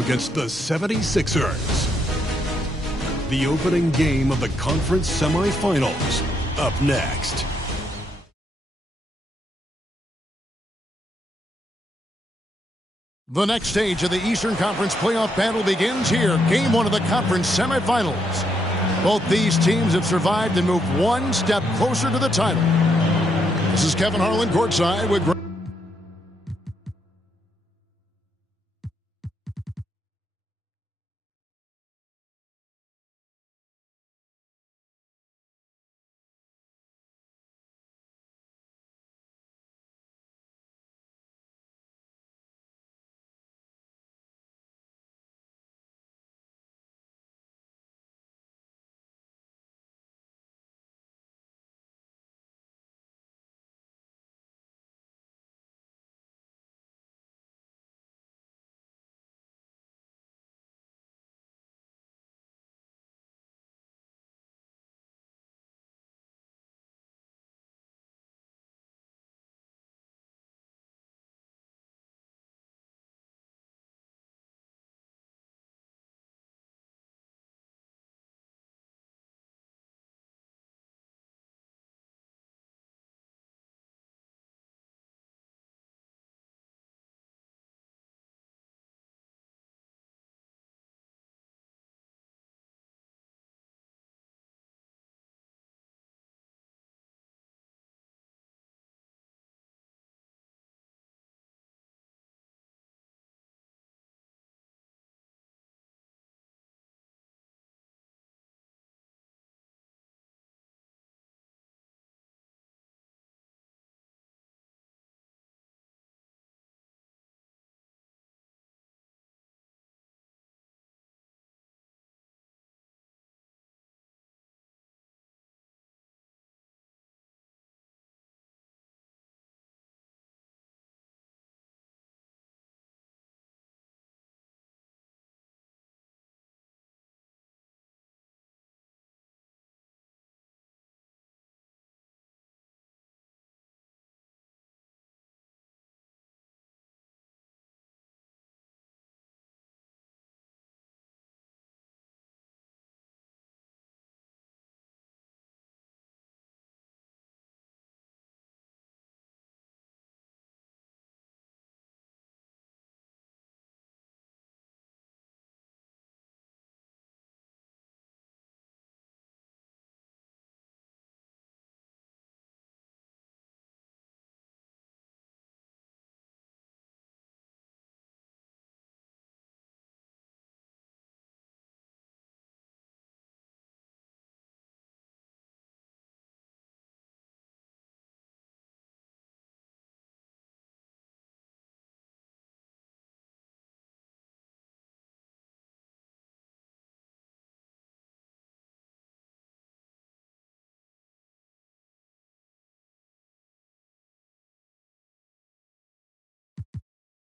against the 76ers. The opening game of the conference semifinals, up next. The next stage of the Eastern Conference playoff battle begins here. Game 1 of the conference semifinals. Both these teams have survived and moved one step closer to the title. This is Kevin Harlan courtside with Greg.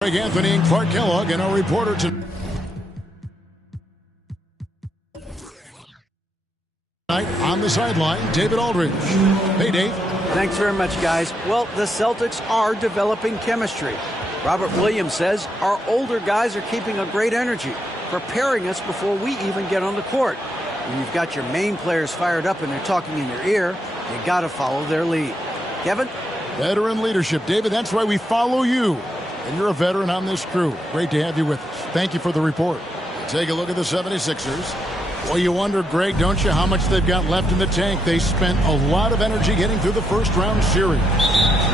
Greg Anthony and Clark Kellogg and our reporter tonight on the sideline, David Aldridge. Hey, Dave. Thanks very much, guys. Well, the Celtics are developing chemistry. Robert Williams says our older guys are keeping a great energy, preparing us before we even get on the court. When you've got your main players fired up and they're talking in your ear, you got to follow their lead. Kevin? Veteran leadership. David, that's why we follow you. And you're a veteran on this crew. Great to have you with us. Thank you for the report. Take a look at the 76ers. Well, you wonder, Greg, don't you, how much they've got left in the tank? They spent a lot of energy getting through the first-round series.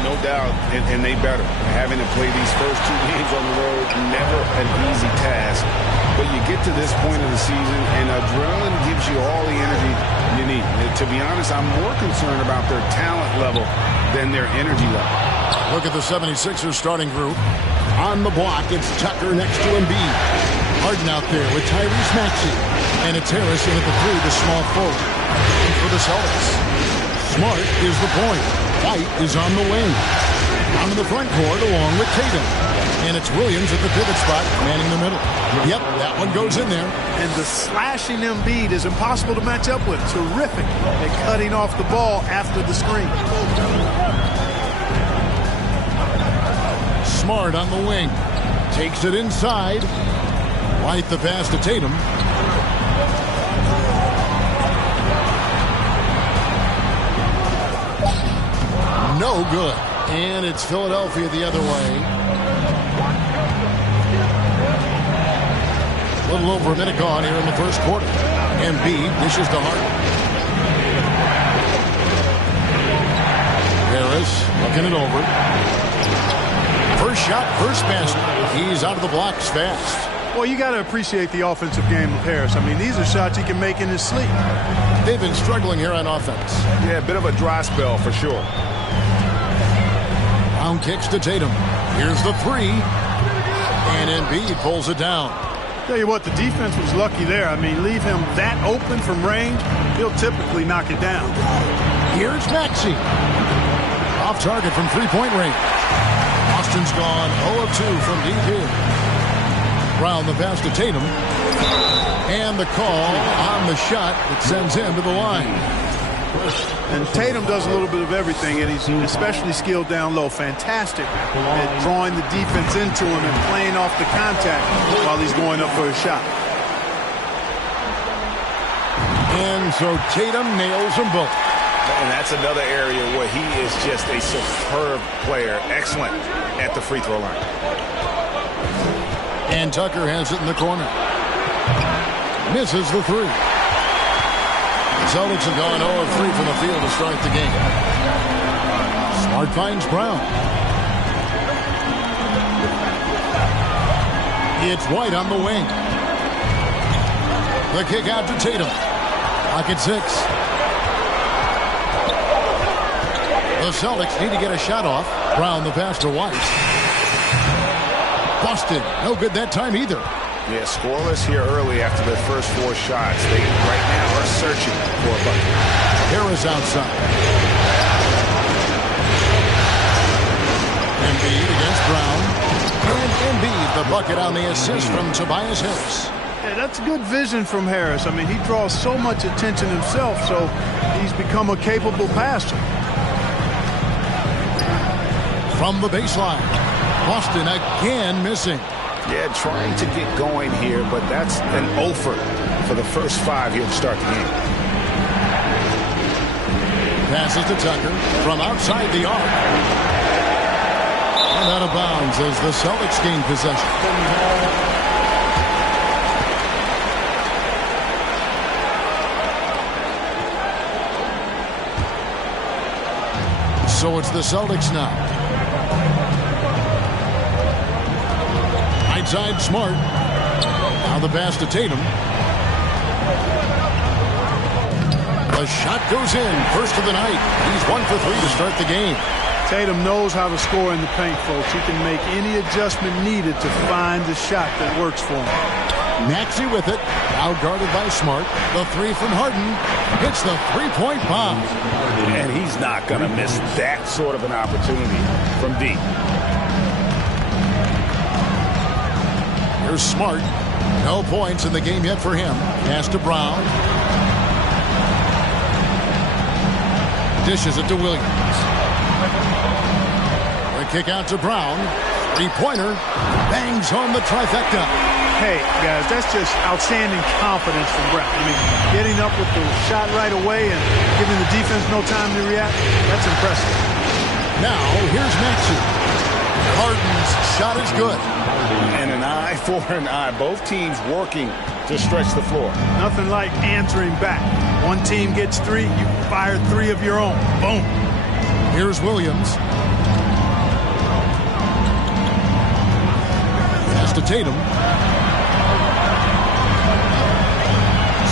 No doubt, and they better. Having to play these first 2 games on the road, never an easy task. But you get to this point of the season, and adrenaline gives you all the energy you need. And to be honest, I'm more concerned about their talent level than their energy level. Look at the 76ers starting group. On the block, it's Tucker next to Embiid. Harden out there with Tyrese Maxey. And it's Harris in at the 3, the small forward. And for the Celtics, Smart is the point. White is on the wing. Onto the front court along with Tatum. And it's Williams at the pivot spot, manning the middle. Yep, that one goes in there. And the slashing Embiid is impossible to match up with. Terrific at cutting off the ball after the screen. Smart on the wing. Takes it inside. Right the pass to Tatum. No good. And it's Philadelphia the other way. A little over a minute gone here in the first quarter. Embiid dishes to Harden. Harris looking it over. First shot, first basket. He's out of the blocks fast. Well, you got to appreciate the offensive game of Harris. I mean, these are shots he can make in his sleep. They've been struggling here on offense. Yeah, a bit of a dry spell for sure. Brown kicks to Tatum. Here's the three. And Embiid pulls it down. Tell you what, the defense was lucky there. I mean, leave him that open from range, he'll typically knock it down. Here's Maxey. Off target from three-point range. Boston's gone 0 of 2 from deep here. Brown the pass to Tatum. And the call on the shot that sends him to the line. And Tatum does a little bit of everything, and he's especially skilled down low. Fantastic at drawing the defense into him and playing off the contact while he's going up for a shot. And so Tatum nails them both. And that's another area where he is just a superb player. Excellent at the free throw line. And Tucker has it in the corner. Misses the three. The Celtics have gone 0 of 3 from the field to start the game. Smart finds Brown. It's White on the wing. The kick out to Tatum. Pocket 6. The Celtics need to get a shot off. Brown the pass to White. Busted. No good that time either. Yeah, scoreless here early after their first 4 shots. They right now are searching for a bucket. Harris outside. Embiid against Brown. And Embiid the bucket on the assist from Tobias Harris. Yeah, that's good vision from Harris. I mean, he draws so much attention himself, so he's become a capable passer. From the baseline. Boston again missing. Yeah, trying to get going here, but that's an offer for the first 5 here to start the game. Passes to Tucker from outside the arc. And out of bounds as the Celtics gain possession. So it's the Celtics now. Right side Smart. Now the pass to Tatum. The shot goes in. First of the night. He's 1 for 3 to start the game. Tatum knows how to score in the paint, folks. He can make any adjustment needed to find the shot that works for him. Maxey with it. Now guarded by Smart. The three from Harden. Hits the three-point bomb. And he's not going to miss that sort of an opportunity from deep. Here's Smart. No points in the game yet for him. Pass to Brown. Dishes it to Williams. The kick out to Brown. Three-pointer. Bangs home the trifecta. Hey, guys, that's just outstanding confidence from Brown. I mean, getting up with the shot right away and giving the defense no time to react, that's impressive. Now, here's Maxey. Harden's shot is good. And an eye for an eye. Both teams working to stretch the floor. Nothing like answering back. One team gets 3, you fire 3 of your own. Boom. Here's Williams. Pass to Tatum.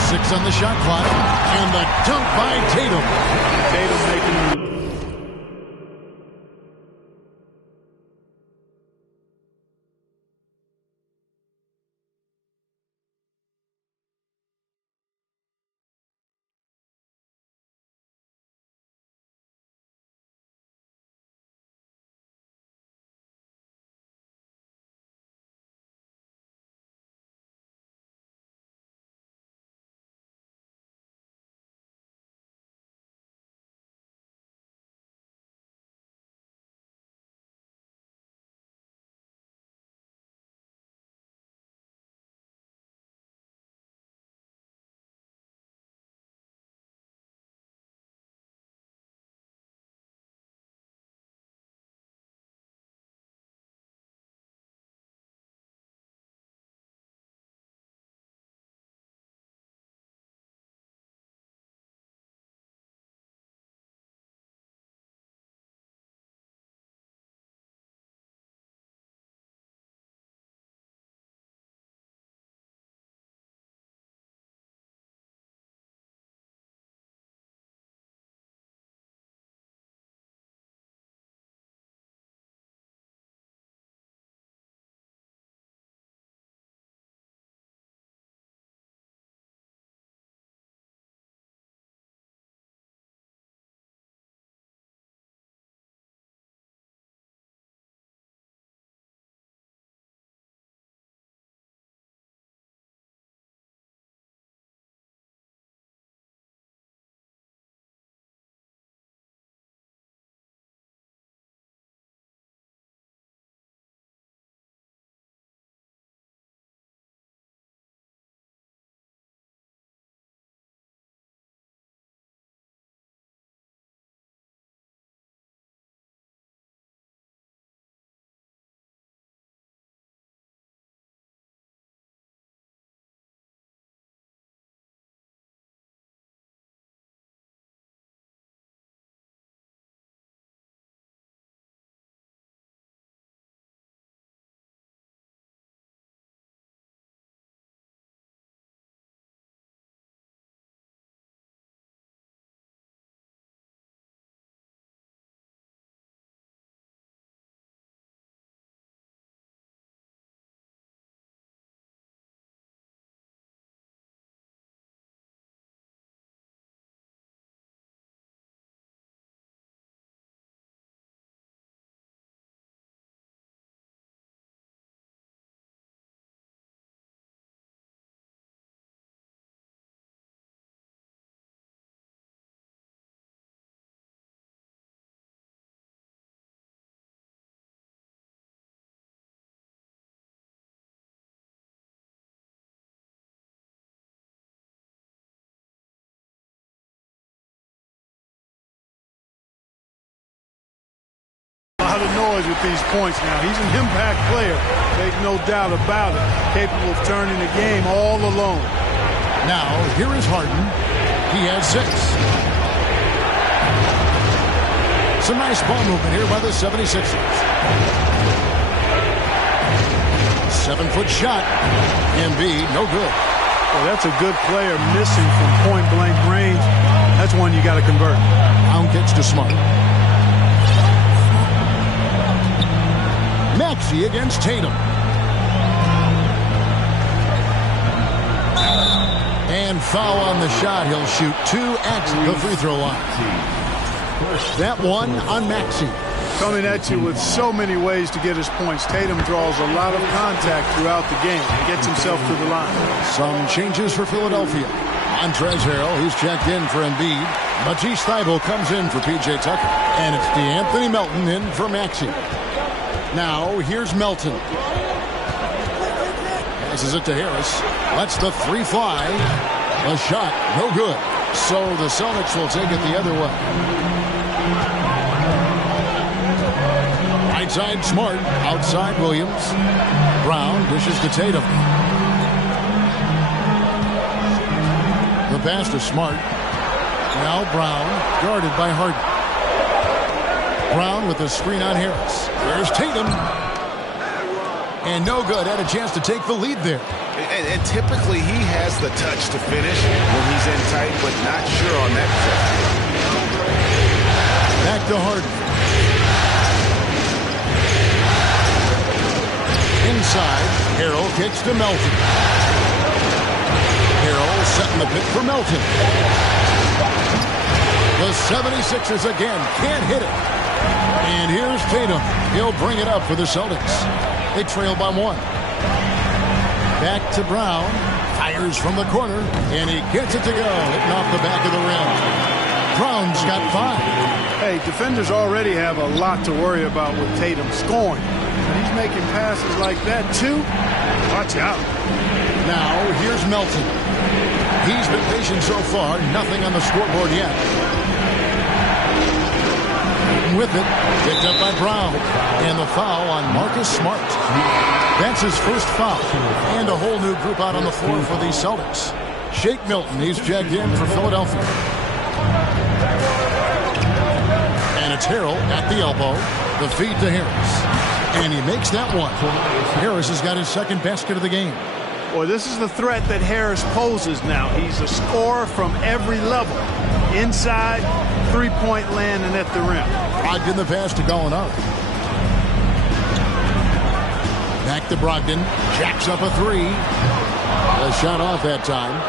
6 on the shot clock. And the dunk by Tatum. Tatum making noise with these points now. He's an impact player. Make no doubt about it. Capable of turning the game all alone. Now, here is Harden. He has 6. Some nice ball movement here by the 76ers. 7-foot shot. Embiid, no good. Well, that's a good player missing from point-blank range. That's one you got to convert. Brown kicks to Smart. Maxey against Tatum. And foul on the shot. He'll shoot 2 at the free throw line. That one on Maxey. Coming at you with so many ways to get his points. Tatum draws a lot of contact throughout the game and gets himself to the line. Some changes for Philadelphia. Montrezl Harrell, he's checked in for Embiid. Matisse Thybulle comes in for P.J. Tucker. And it's DeAnthony Melton in for Maxey. Now, here's Melton. Passes it to Harris. Lets the 3 fly. A shot, no good. So the Celtics will take it the other way. Right side Smart. Outside Williams. Brown dishes to Tatum. The pass to Smart. Now Brown, guarded by Harden. Brown with the screen on Harris. There's Tatum. And no good. Had a chance to take the lead there. And typically he has the touch to finish when he's in tight, but not sure on that possession. Back to Harden. Inside, Harrell kicks to Melton. Harrell setting the pick for Melton. The 76ers again can't hit it. And here's Tatum. He'll bring it up for the Celtics. They trail by 1. Back to Brown. Fires from the corner. And he gets it to go. Hitting off the back of the rim. Brown's got 5. Hey, defenders already have a lot to worry about with Tatum scoring. He's making passes like that, too. Watch out. Now, here's Melton. He's been patient so far. Nothing on the scoreboard yet. With it, picked up by Brown. And the foul on Marcus Smart. That's his first foul. And a whole new group out on the floor for the Celtics. Shake Milton, he's checked in for Philadelphia. And it's Harrell at the elbow. The feed to Harris. And he makes that one. Harris has got his second basket of the game. Boy, this is the threat that Harris poses now. He's a scorer from every level. Inside, three-point land, and at the rim. Brogdon the pass to Gallinari. Back to Brogdon. Jacks up a 3. A shot off that time.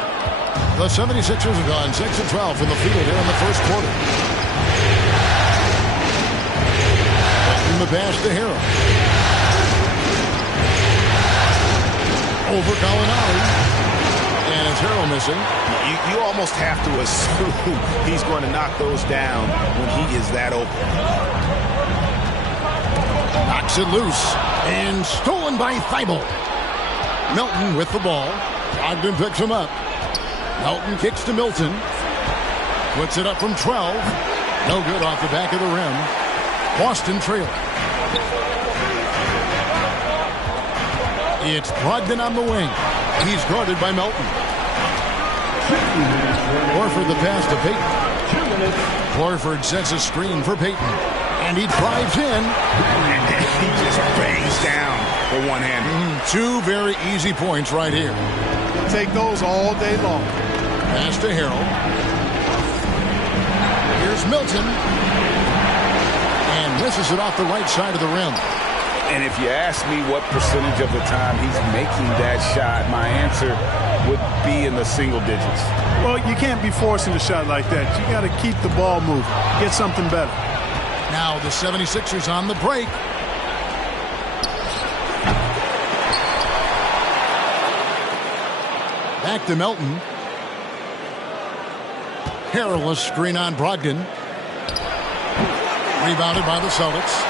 The 76ers have gone 6 of 12 from the field here in the first quarter. In the pass to Harrell. Over Gallinari. And it's Harrell missing. You almost have to assume he's going to knock those down when he is that open. Knocks it loose. And stolen by Thybulle. Melton with the ball. Brogdon picks him up. Melton kicks to Milton. Puts it up from 12. No good off the back of the rim. Boston trailing. It's Brogdon on the wing. He's guarded by Melton. Horford the pass to Payton. Horford sets a screen for Payton. And he drives in. He just bangs down for one-handed. 2 very easy points right here. Take those all day long. Pass to Harrell. Here's Milton. And misses it off the right side of the rim. And if you ask me what percentage of the time he's making that shot, my answer would be in the single digits. Well, you can't be forcing a shot like that. You got to keep the ball moving. Get something better. Now the 76ers on the break. Back to Melton. Harrell, a screen on Brogdon. Rebounded by the Celtics.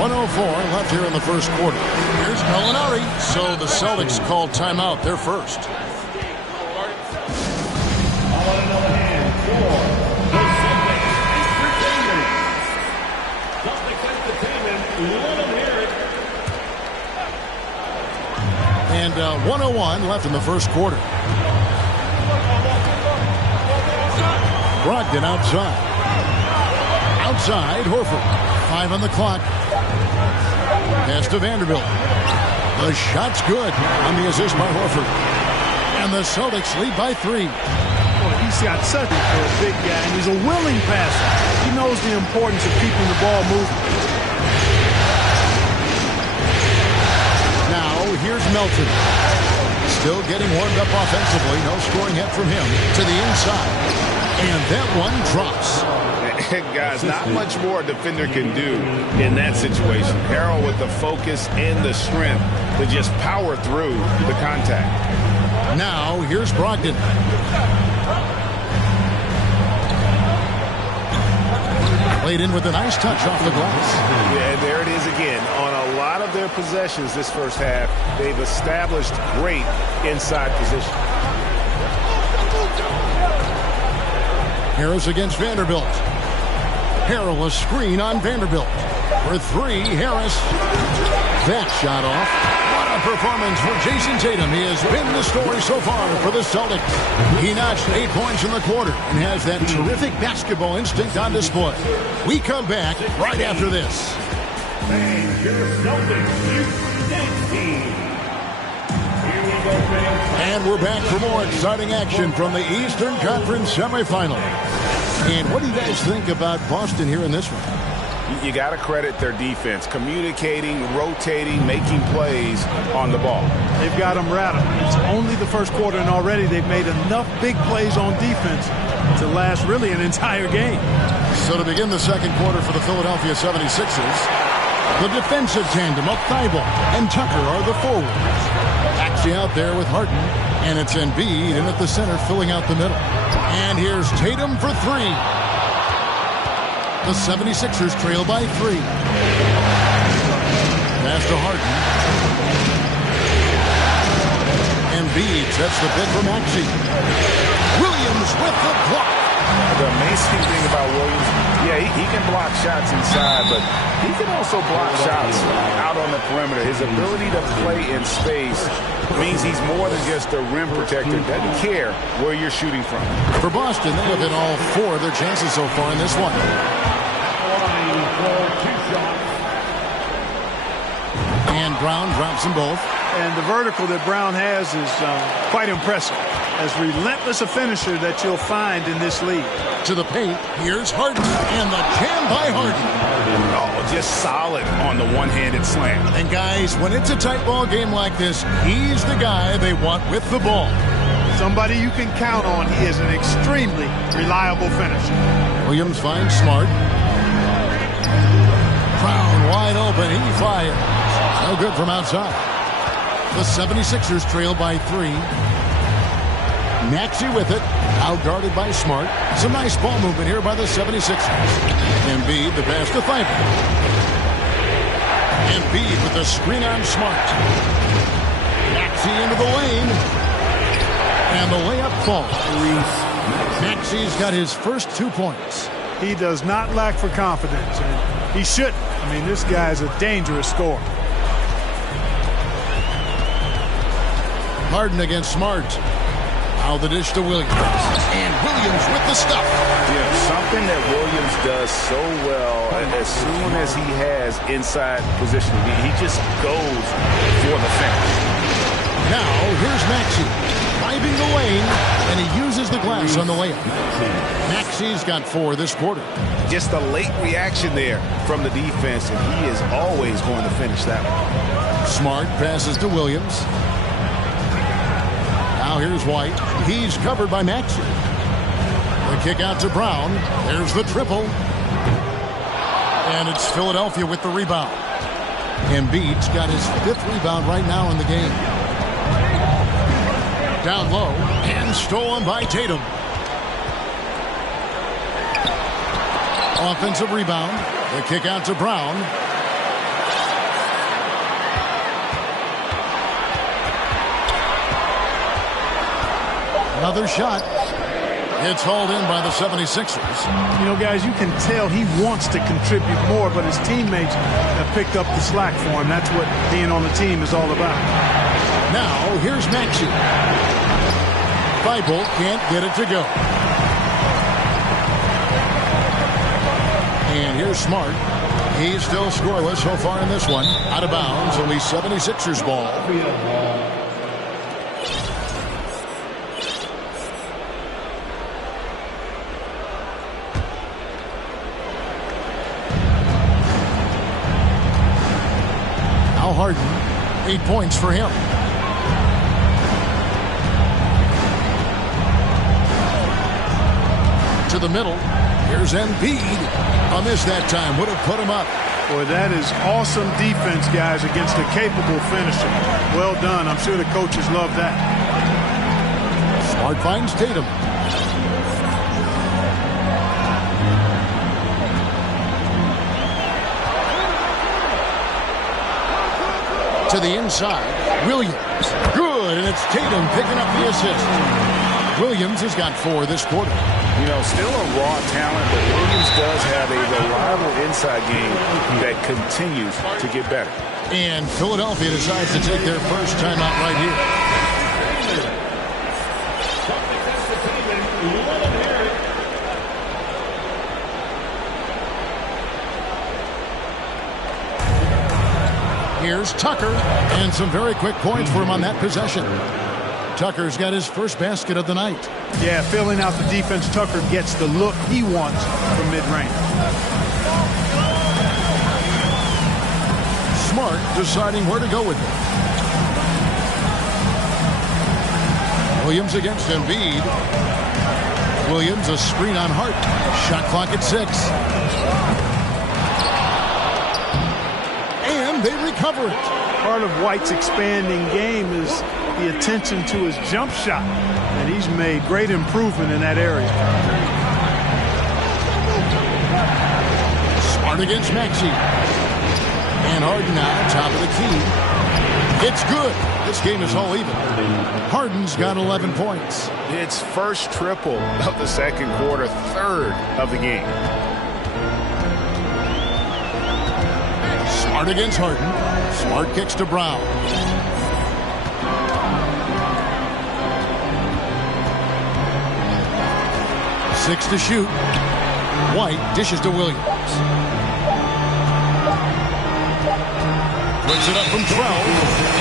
1:04 left here in the first quarter. Here's Gallinari. So the Celtics called timeout. They're first. And 1:01 left in the first quarter. Brogdon outside. Outside, Horford. 5 on the clock. Pass to Vanderbilt. The shot's good on the assist by Horford. And the Celtics lead by 3. Boy, he's got such a big guy, and he's a willing passer. He knows the importance of keeping the ball moving. Now, here's Melton. Still getting warmed up offensively. No scoring hit from him. To the inside. And that one drops. Guys, not much more a defender can do in that situation. Harrell with the focus and the strength to just power through the contact. Now, here's Brogdon. Played in with a nice touch off the glass. Yeah, there it is again. On a lot of their possessions this first half, they've established great inside position. Harris against Vanderbilt. Harrell a screen on Vanderbilt. For 3, Harris. That shot off. What a performance for Jason Tatum. He has been the story so far for the Celtics. He notched 8 points in the quarter and has that terrific basketball instinct on display. We come back right after this. And we're back for more exciting action from the Eastern Conference semifinal. And what do you guys think about Boston here in this one? You got to credit their defense, communicating, rotating, making plays on the ball. They've got them rattled. It's only the first quarter, and already they've made enough big plays on defense to last really an entire game. So to begin the second quarter for the Philadelphia 76ers, the defensive tandem of Thibault and Tucker are the forwards. Actually out there with Harden, and it's Embiid in at the center filling out the middle. And here's Tatum for 3. The 76ers trail by 3. Pass to Harden. Embiid sets the bid for Maxey. Williams with the block. The amazing thing about Williams, yeah, he can block shots inside, but he can also block shots out on the perimeter. His ability to play in space means he's more than just a rim protector. Doesn't care where you're shooting from. For Boston, they have hit all 4 of their chances so far in this one. And Brown drops them both. And the vertical that Brown has is quite impressive. As relentless a finisher that you'll find in this league. To the paint, here's Harden. And the jam by Harden. Oh, just solid on the one-handed slam. And guys, when it's a tight ball game like this, he's the guy they want with the ball. Somebody you can count on. He is an extremely reliable finisher. Williams finds Smart. Brown wide open. He fires. No good from outside. The 76ers trail by 3. Maxey with it. Out guarded by Smart. Some nice ball movement here by the 76ers. Embiid, the pass to Thibault. Embiid with the screen on Smart. Maxey into the lane. And the layup falls. Maxey's got his first 2 points. He does not lack for confidence, and he shouldn't. I mean, this guy's a dangerous scorer. Harden against Smart. Now the dish to Williams. And Williams with the stuff. Yeah, something that Williams does so well as soon as he has inside position. He just goes for the finish. Now here's Maxey. Driving the lane, and he uses the glass on the layup. Maxey's got 4 this quarter. Just a late reaction there from the defense, and he is always going to finish that one. Smart passes to Williams. Now here's White. He's covered by Maxey. The kick out to Brown. There's the triple. And it's Philadelphia with the rebound. Embiid's got his 5th rebound right now in the game. Down low and stolen by Tatum. Offensive rebound. The kick out to Brown. Another shot. It's hauled in by the 76ers. You know, guys, you can tell he wants to contribute more, but his teammates have picked up the slack for him. That's what being on the team is all about. Now, here's Maxey. Thibault can't get it to go. And here's Smart. He's still scoreless so far in this one. Out of bounds, only 76ers ball. Now Harden, 8 points for him. To the middle. Here's Embiid. A miss that time. Would have put him up. Boy, that is awesome defense, guys, against a capable finisher. Well done. I'm sure the coaches love that. Smart finds Tatum. To the inside. Williams. Good, and it's Tatum picking up the assist. Williams has got 4 this quarter. You know, still a raw talent, but Williams does have a reliable inside game that continues to get better. And Philadelphia decides to take their first timeout right here. Here's Tucker, and some very quick points for him on that possession. Tucker's got his first basket of the night. Yeah, filling out the defense, Tucker gets the look he wants from mid-range. Smart deciding where to go with it. Williams against Embiid. Williams a screen on Hart. Shot clock at 6. And they recover it. Part of White's expanding game is the attention to his jump shot, and he's made great improvement in that area. Smart against Maxey. And Harden now, top of the key. It's good. This game is all even. Harden's got 11 points. It's first triple of the second quarter, third of the game. Smart against Harden. Smart kicks to Brown. Six to shoot. White dishes to Williams. Puts it up from 12,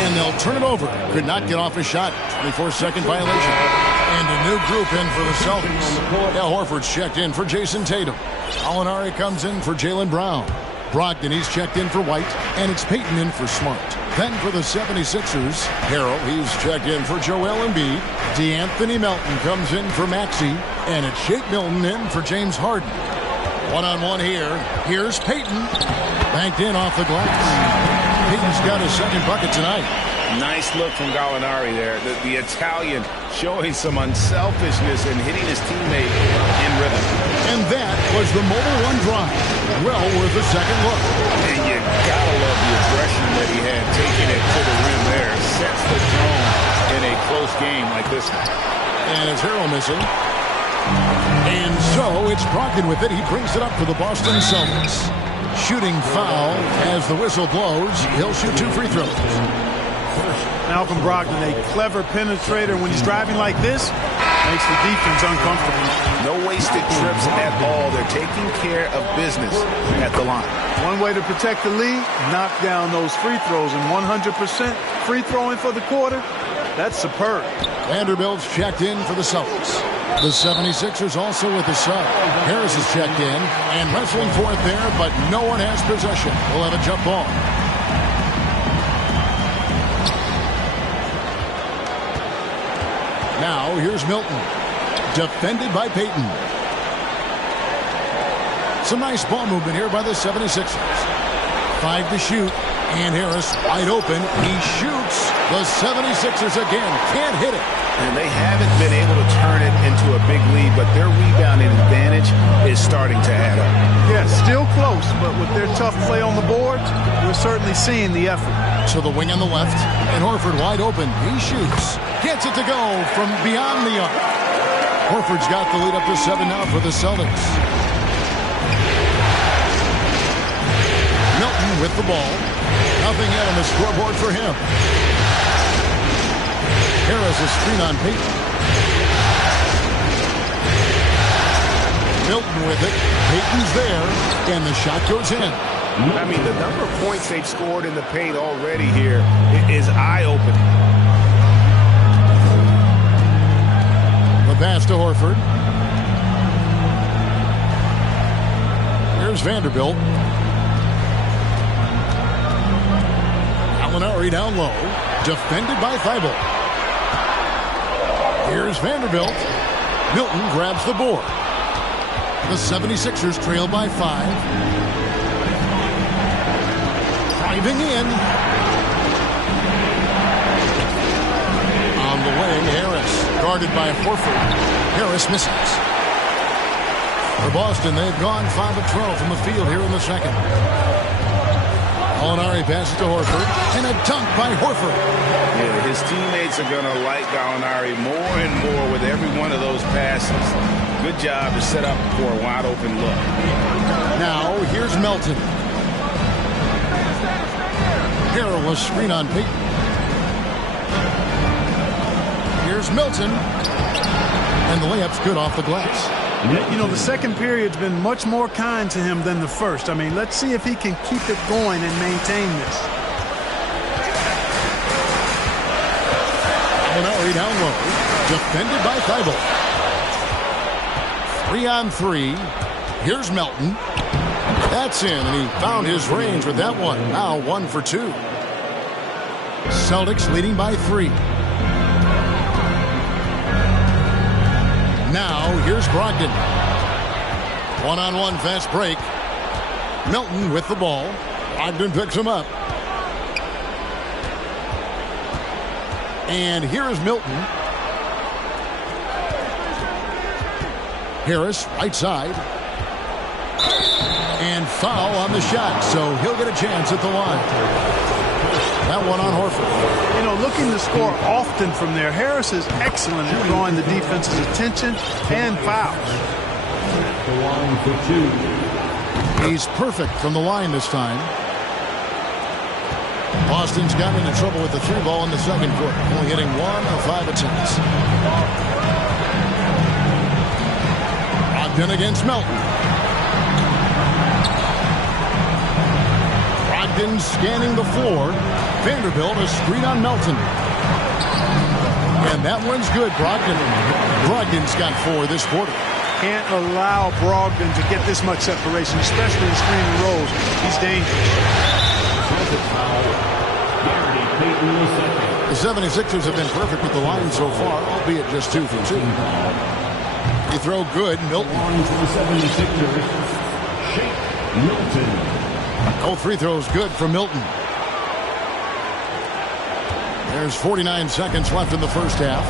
and they'll turn it over. Could not get off a shot. 24-second violation. And a new group in for the Celtics. Al Horford's checked in for Jason Tatum. Alinari comes in for Jaylen Brown. Brogdon, he's checked in for White, and it's Payton in for Smart. Then for the 76ers, Harrell, he's checked in for Joel Embiid. DeAnthony Melton comes in for Maxey, and it's Shake Milton in for James Harden. One-on-one here. Here's Payton. Banked in off the glass. Payton's got his second bucket tonight. Nice look from Gallinari there. The Italian showing some unselfishness and hitting his teammate in rhythm. And that was the Mobile One drive. Well worth a second look. And you gotta love the aggression that he had taking it to the rim there. Sets the tone in a close game like this one. And it's Harrell missing. And so it's Brogdon with it. He brings it up for the Boston Celtics. Shooting foul as the whistle blows. He'll shoot 2 free throws. Malcolm Brogdon, a clever penetrator when he's driving like this, makes the defense uncomfortable. No wasted trips at all. They're taking care of business at the line. One way to protect the lead, knock down those free throws, and 100% free throwing for the quarter, that's superb. Vanderbilt's checked in for the Celtics. The 76ers also with the sub. Harris is checked in and wrestling for it there, but no one has possession. We'll have a jump ball. Now here's Milton. Defended by Payton. Some nice ball movement here by the 76ers. 5 to shoot. And Harris wide open. He shoots. The 76ers again can't hit it. And they haven't been able to turn it into a big lead, but their rebounding advantage is starting to add up. Yeah, still close, but with their tough play on the boards, we're certainly seeing the effort. To the wing on the left, and Horford wide open. He shoots. Gets it to go from beyond the arc. Horford's got the lead up to 7 now for the Celtics. Milton with the ball. Nothing yet on the scoreboard for him. Harris a screen on Payton. Milton with it. Payton's there, and the shot goes in. I mean, the number of points they've scored in the paint already here is eye-opening. The pass to Horford. Here's Vanderbilt. Gallinari down low. Defended by Thibault. Here's Vanderbilt. Milton grabs the board. The 76ers trail by 5. Driving in. On the wing, Harris. Guarded by Horford. Harris misses. For Boston, they've gone 5 of 12 from the field here in the second. Gallinari passes to Horford. And a dunk by Horford. Yeah, his teammates are going to like Gallinari more and more with every one of those passes. Good job to set up for a wide-open look. Now, here's Melton. Harrell was screen on Payton. Here's Milton. And the layup's good off the glass. You know, the second period's been much more kind to him than the first. I mean, let's see if he can keep it going and maintain this. Gallinari down low. Defended by Thibault. 3-on-3. Here's Melton. That's in, and he found his range with that one. Now 1 for 2. Celtics leading by 3. Now here's Brogdon. 1-on-1 fast break. Milton with the ball. Brogdon picks him up. And here is Milton. Harris, right side. And foul on the shot, so he'll get a chance at the line. That one on Horford. You know, looking to score often from there. Harris is excellent at drawing the defense's attention and fouls. The line for 2. He's perfect from the line this time. Boston's got into trouble with the 3 ball in the second quarter, only hitting 1 of 5 attempts. Brogdon against Melton. Brogdon scanning the floor. Vanderbilt a screen on Melton. And that one's good. Brogdon's got 4 this quarter. Can't allow Brogdon to get this much separation, especially in screening rolls. He's dangerous. The 76ers have been perfect with the line so far, albeit just 2 for 2. They throw good. Milton. Line for the 76ers. Shake Milton. Oh, free throws good for Milton. There's 49 seconds left in the first half.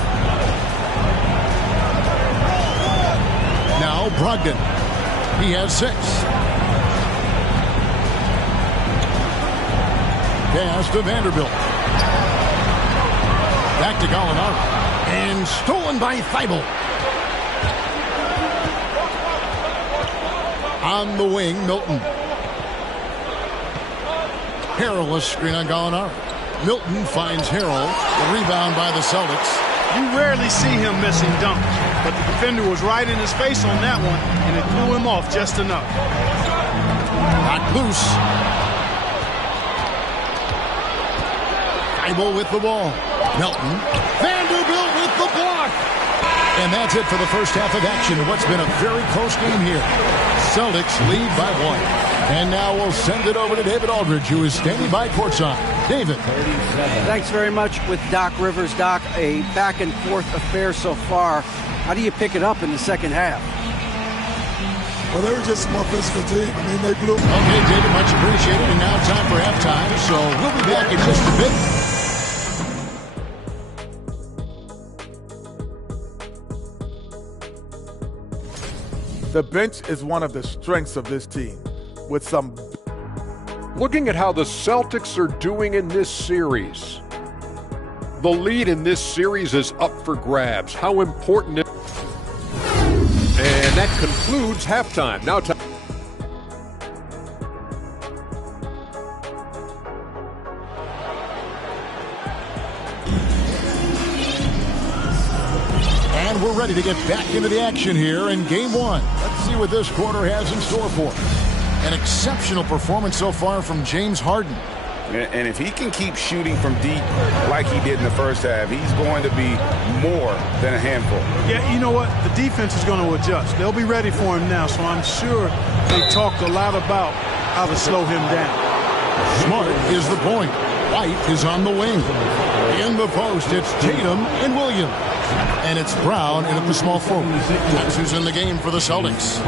Now Brogdon. He has 6. Pass to Vanderbilt. Back to Gallinari. And stolen by Thibault. On the wing, Milton. Harrell a screen on Gallinari. Milton finds Harrell. The rebound by the Celtics. You rarely see him missing dunks, but the defender was right in his face on that one, and it threw him off just enough. Knocked loose. Thibault with the ball. Milton. Vanderbilt with the block. And that's it for the first half of action. What's been a very close game here. Celtics lead by 1. And now we'll send it over to David Aldridge, who is standing by courtside. David. Thanks very much with Doc Rivers. Doc, a back-and-forth affair so far. How do you pick it up in the second half? Well, they were just a more physical team. I mean, they blew. Okay, David, much appreciated. And now time for halftime. So we'll be back in just a bit. The bench is one of the strengths of this team. With some. Looking at how the Celtics are doing in this series. The lead in this series is up for grabs. How important And that concludes halftime. Now time. And we're ready to get back into the action here in game one. Let's see what this quarter has in store for us. An exceptional performance so far from James Harden. And if he can keep shooting from deep like he did in the first half, he's going to be more than a handful. Yeah, you know what? The defense is going to adjust. They'll be ready for him now, so I'm sure they talked a lot about how to slow him down. Smart is the point. White is on the wing. In the post, it's Tatum and Williams. And it's Brown in at the small forward. That's who's in the game for the Celtics.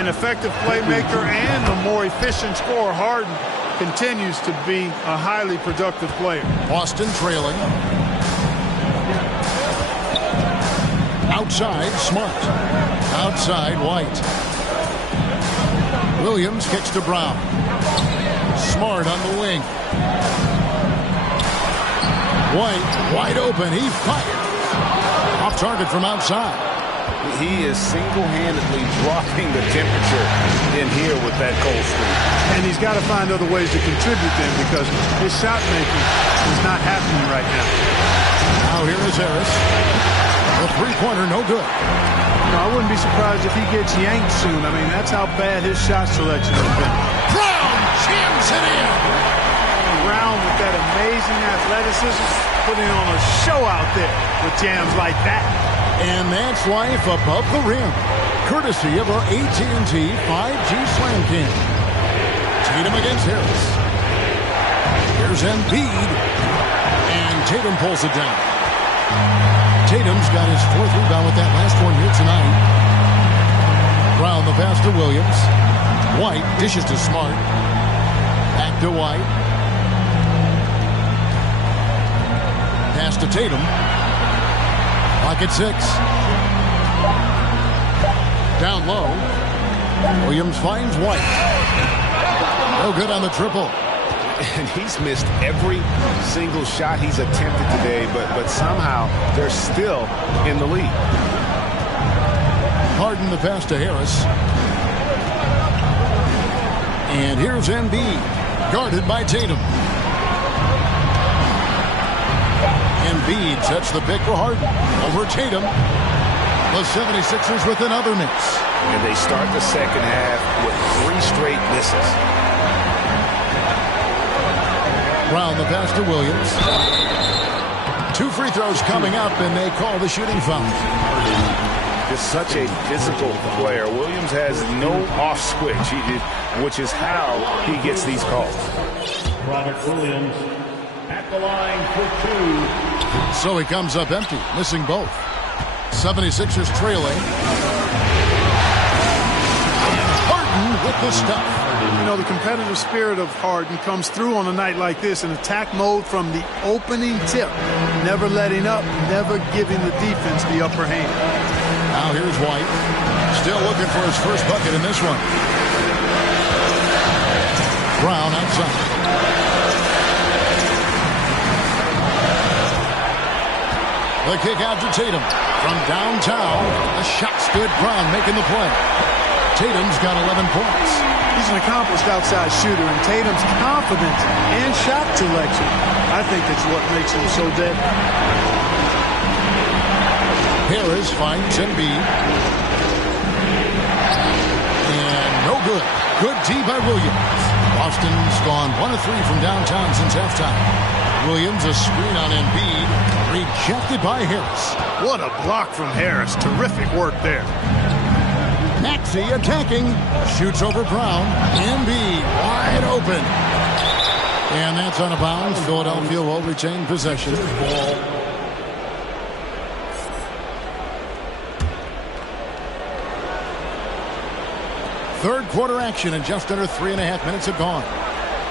An effective playmaker and a more efficient scorer, Harden continues to be a highly productive player. Boston trailing. Outside, Smart. Outside, White. Williams kicks to Brown. Smart on the wing. White, wide open. He fires. Off target from outside. He is single-handedly dropping the temperature in here with that cold streak. And he's got to find other ways to contribute then, because his shot making is not happening right now. Now here is Harris. The three-pointer, no good. No, I wouldn't be surprised if he gets yanked soon. I mean, that's how bad his shot selection has been. Brown jams it in. Brown with that amazing athleticism, putting on a show out there with jams like that. And that's life above the rim, courtesy of our AT&T 5G Slam Cam. Tatum against Harris. Here's Embiid, and Tatum pulls it down. Tatum's got his fourth rebound with that last one here tonight. Brown the pass to Williams. White dishes to Smart. Back to White. Pass to Tatum. Pocket six. Down low. Williams finds White. No good on the triple. And he's missed every single shot he's attempted today, but somehow they're still in the lead. Harden the pass to Harris. And here's Embiid, guarded by Tatum. Embiid sets the pick for Harden. Over Tatum. The 76ers with another miss. And they start the second half with 3 straight misses. Brown the pass to Williams. 2 free throws coming up, and they call the shooting foul. Just such a physical player. Williams has no off switch, which is how he gets these calls. Robert Williams at the line for 2. So he comes up empty, missing both. 76ers trailing. And Harden with the stuff. You know, the competitive spirit of Harden comes through on a night like this in attack mode from the opening tip. Never letting up, never giving the defense the upper hand. Now here's White. Still looking for his first bucket in this one. Brown outside. The kick out to Tatum. From downtown, the shot stood. Brown making the play. Tatum's got 11 points. He's an accomplished outside shooter, and Tatum's confidence and shot selection, I think that's what makes him so deadly. Harris finds Embiid. And no good. Good D by Williams. Boston's gone 1 of 3 from downtown since halftime. Williams, a screen on Embiid. Rejected by Harris. What a block from Harris. Terrific work there. Maxey attacking. Shoots over Brown. Embiid wide open. And that's out of bounds. Philadelphia will retain possession. Third quarter action, and just under 3.5 minutes have gone.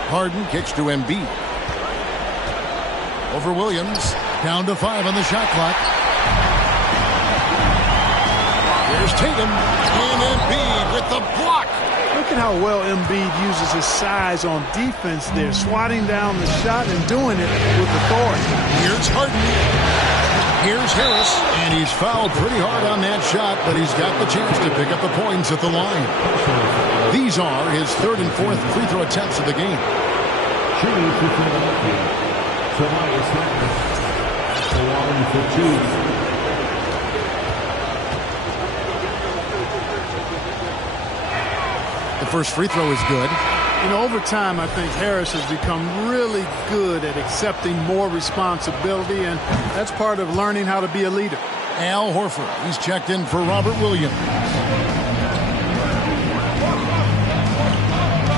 Harden kicks to Embiid. Over Williams. Down to 5 on the shot clock. Here's Tatum. And Embiid with the block. Look at how well Embiid uses his size on defense there. Swatting down the shot and doing it with authority. Here's Harden. Here's Harris, and he's fouled pretty hard on that shot, but he's got the chance to pick up the points at the line. These are his third and fourth free throw attempts of the game. Shooting for Philadelphia, Tobias Harris. The line for 2. The first free throw is good. You know, over time, I think Harris has become really good at accepting more responsibility, and that's part of learning how to be a leader. Al Horford, he's checked in for Robert Williams.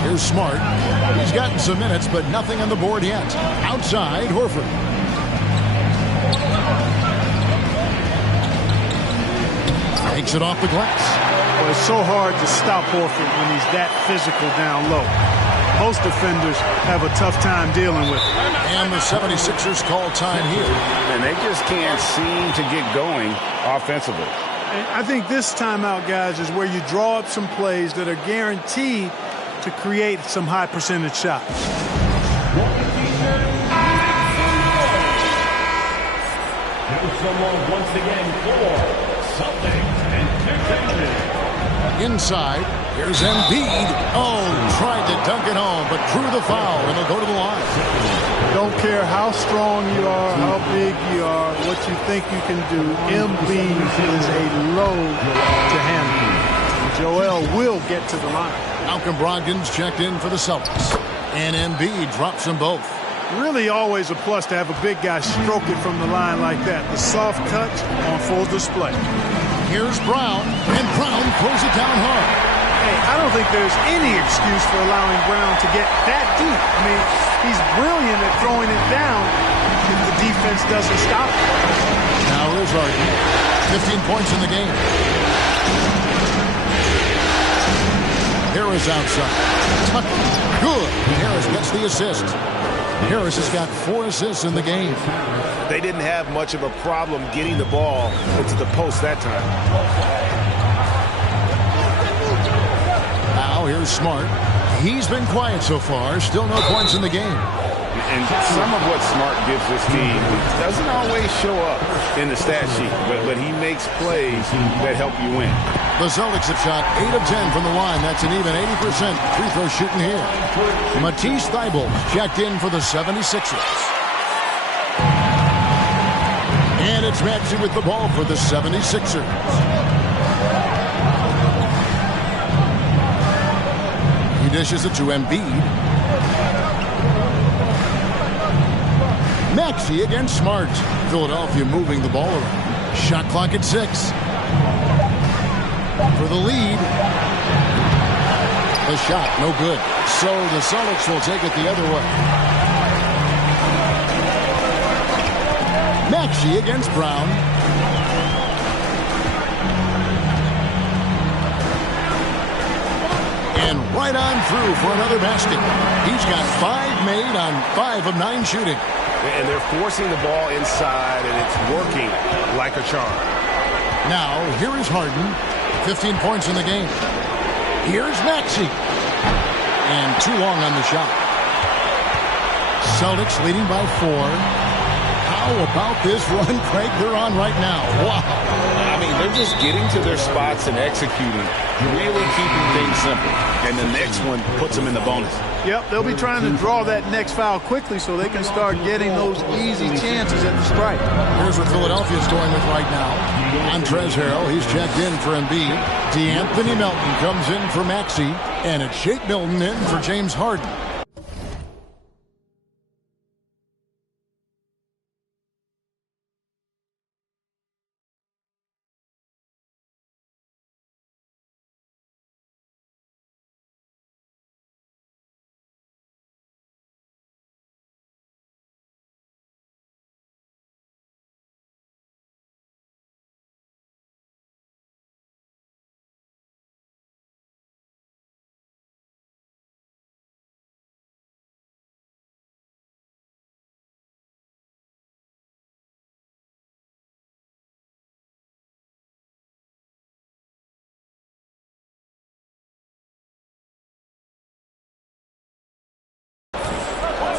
Here's Smart. He's gotten some minutes, but nothing on the board yet. Outside, Horford. Takes it off the glass. Well, it's so hard to stop Horford when he's that physical down low. Most defenders have a tough time dealing with it. And the 76ers call time here. And they just can't seem to get going offensively. And I think this timeout, guys, is where you draw up some plays that are guaranteed to create some high percentage shots. Once again for Celtics Entertainment. Inside, here's Embiid. Oh, tried to dunk it home, but drew the foul, and they'll go to the line. Don't care how strong you are, how big you are, what you think you can do. Embiid is a load to handle. Joel will get to the line. Malcolm Brogdon's checked in for the Celtics. And Embiid drops them both. Really always a plus to have a big guy stroke it from the line like that. The soft touch on full display. Here's Brown, and Brown throws it down hard. Hey, I don't think there's any excuse for allowing Brown to get that deep. I mean, he's brilliant at throwing it down if the defense doesn't stop it. Now here's Harden. 15 points in the game. Harris outside. Tucker. Good. And Harris gets the assist. Harris has got 4 assists in the game. They didn't have much of a problem getting the ball into the post that time. Now here's Smart. He's been quiet so far. Still no points in the game. And some of what Smart gives this team doesn't always show up in the stat sheet, but he makes plays that help you win. The Celtics have shot 8 of 10 from the line. That's an even 80% free throw shooting here. Matisse Thybulle checked in for the 76ers. And it's Maxey with the ball for the 76ers. He dishes it to Embiid. Maxey against Smart. Philadelphia moving the ball around. Shot clock at 6. For the lead. The shot, no good. So the Celtics will take it the other way. Maxey against Brown. And right on through for another basket. He's got 5 made on 5 of 9 shooting. And they're forcing the ball inside, and it's working like a charm. Now, here is Harden. 15 points in the game. Here's Maxey. And too long on the shot. Celtics leading by 4. How about this run, Craig, they're on right now? Wow. I mean, they're just getting to their spots and executing, really keeping things simple. And the next one puts them in the bonus. Yep, they'll be trying to draw that next foul quickly so they can start getting those easy chances at the strike. Here's what Philadelphia's going with right now. Montrezl Harrell, he's checked in for Embiid. D'Anthony Melton comes in for Maxey. And it's Shake Milton in for James Harden.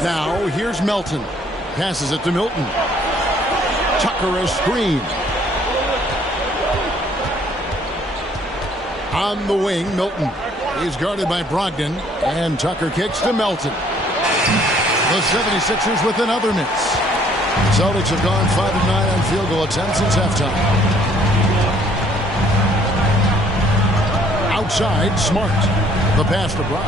Now, here's Melton. Passes it to Milton. Tucker a screen. On the wing, Milton. He's guarded by Brogdon, and Tucker kicks to Melton. The 76ers with another miss. Celtics have gone 5 of 9 on field goal attempts since halftime. Outside, Smart. The pass to Brown.